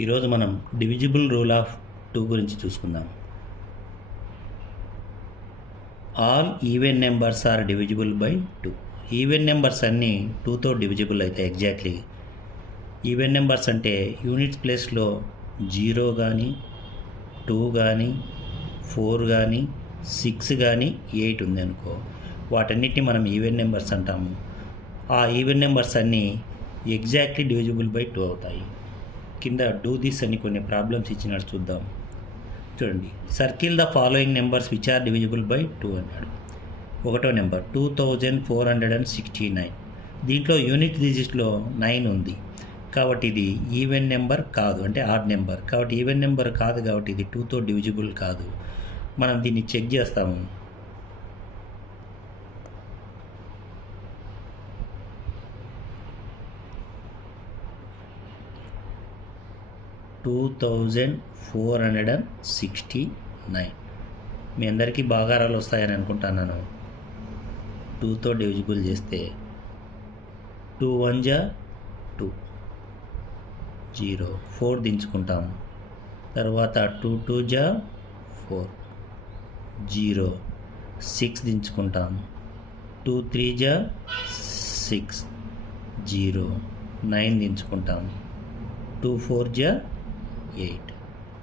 ఈరోజు మనం divisible rule of 2 గురించి చూసుకుందాం. All even numbers are divisible by 2. Even numbers అన్నీ 2తో డివిజిబుల్ అయితే ఎగ్జాక్ట్లీ. ఈవెన్ నెంబర్స్ అంటే యూనిట్స్ ప్లేస్లో 0 కానీ 2 కానీ 4 కానీ 6 కానీ 8 ఉంది అనుకో, వాటన్నిటిని మనం ఈవెన్ నెంబర్స్ అంటాము. ఆ ఈవెన్ నెంబర్స్ అన్నీ ఎగ్జాక్ట్లీ డివిజిబుల్ బై 2 అవుతాయి. కింద డూ దిస్ అని కొన్ని ప్రాబ్లమ్స్ ఇచ్చినట్టు చూద్దాం. చూడండి, circle the following numbers which are divisible by 2 అన్నాడు. ఒకటో నెంబర్ 2469. దీంట్లో యూనిట్ డిజిట్లో 9 ఉంది కాబట్టి ఇది ఈవెన్ నెంబర్ కాదు, అంటే ఆడ్ నెంబర్. కాబట్టి ఈవెన్ నెంబర్ కాదు కాబట్టి ఇది 2తో డివిజిబుల్ కాదు. మనం దీన్ని చెక్ చేస్తాము. $2469. మీ అందరికీ భాగారాలు వస్తాయని అనుకుంటున్నాను. 2తో డివిజిబుల్ చేస్తే 2 1 జా 2, 0, 4 దించుకుంటాం. తర్వాత 2 2 జా 4, 0, 6 దించుకుంటాం. 2 3 జా 6, 0, 9 దించుకుంటాం. 2 4 జా 8.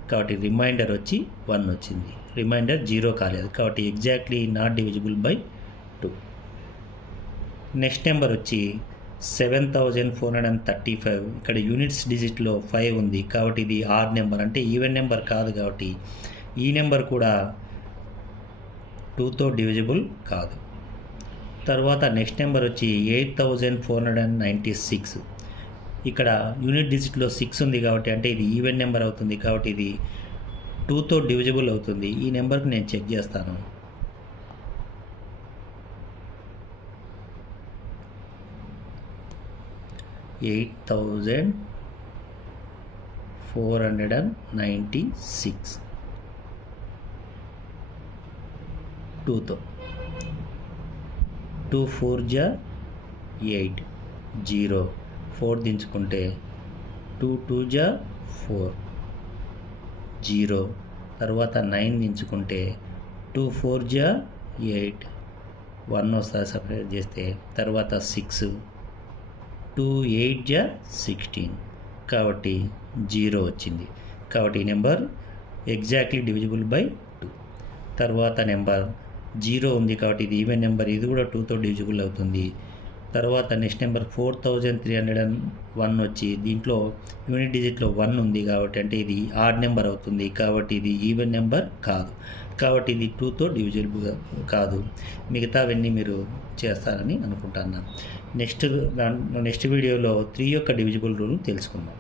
కాబట్టి రిమైండర్ వచ్చి 1 వచ్చింది. రిమైండర్ 0 కాలేదు కాబట్టి exactly not divisible by 2. Next number వచ్చి 7435. ఇక్కడ యూనిట్స్ డిజిట్లో 5 ఉంది కాబట్టి ఇది ఆడ్ నెంబర్, అంటే ఈవెన్ నెంబర్ కాదు కాబట్టి ఈ నెంబర్ కూడా 2తో డివిజిబుల్ కాదు. తర్వాత నెక్స్ట్ నెంబర్ వచ్చి 8496. ఇక్కడ యూనిట్ డిజిట్లో 6 ఉంది కాబట్టి అంటే ఇది ఈవెన్ నెంబర్ అవుతుంది కాబట్టి ఇది 2తో డివిజిబుల్ అవుతుంది. ఈ నెంబర్కి నేను చెక్ చేస్తాను. $8496 2తో. 2 4 జా 8, 0, 4 దించుకుంటే 2 2 జా 4, 0, తర్వాత 9 దించుకుంటే 2 4 జా 8, 1 వస్తుంది సపరేట్ చేస్తే. తర్వాత 6, 2 8 జా 16 కాబట్టి 0 వచ్చింది. కాబట్టి ఈ నెంబర్ ఎగ్జాక్ట్లీ డివిజిబుల్ బై 2. తర్వాత నెంబర్ 0 ఉంది కాబట్టి ఇది ఈవెన్ నెంబర్, ఇది కూడా 2తో డివిజిబుల్ అవుతుంది. తర్వాత నెక్స్ట్ నెంబర్ 4301 వచ్చి దీంట్లో యూనిట్ డిజిట్లో 1 ఉంది కాబట్టి అంటే ఇది ఆడ్ నెంబర్ అవుతుంది కాబట్టి ఇది ఈవెన్ నెంబర్ కాదు కాబట్టి ఇది 2తో డివిజిబుల్ కాదు. మిగతావన్నీ మీరు చేస్తారని అనుకుంటున్నాను. నెక్స్ట్ వీడియోలో 3 యొక్క డివిజిబుల్ రూల్ తెలుసుకుందాం.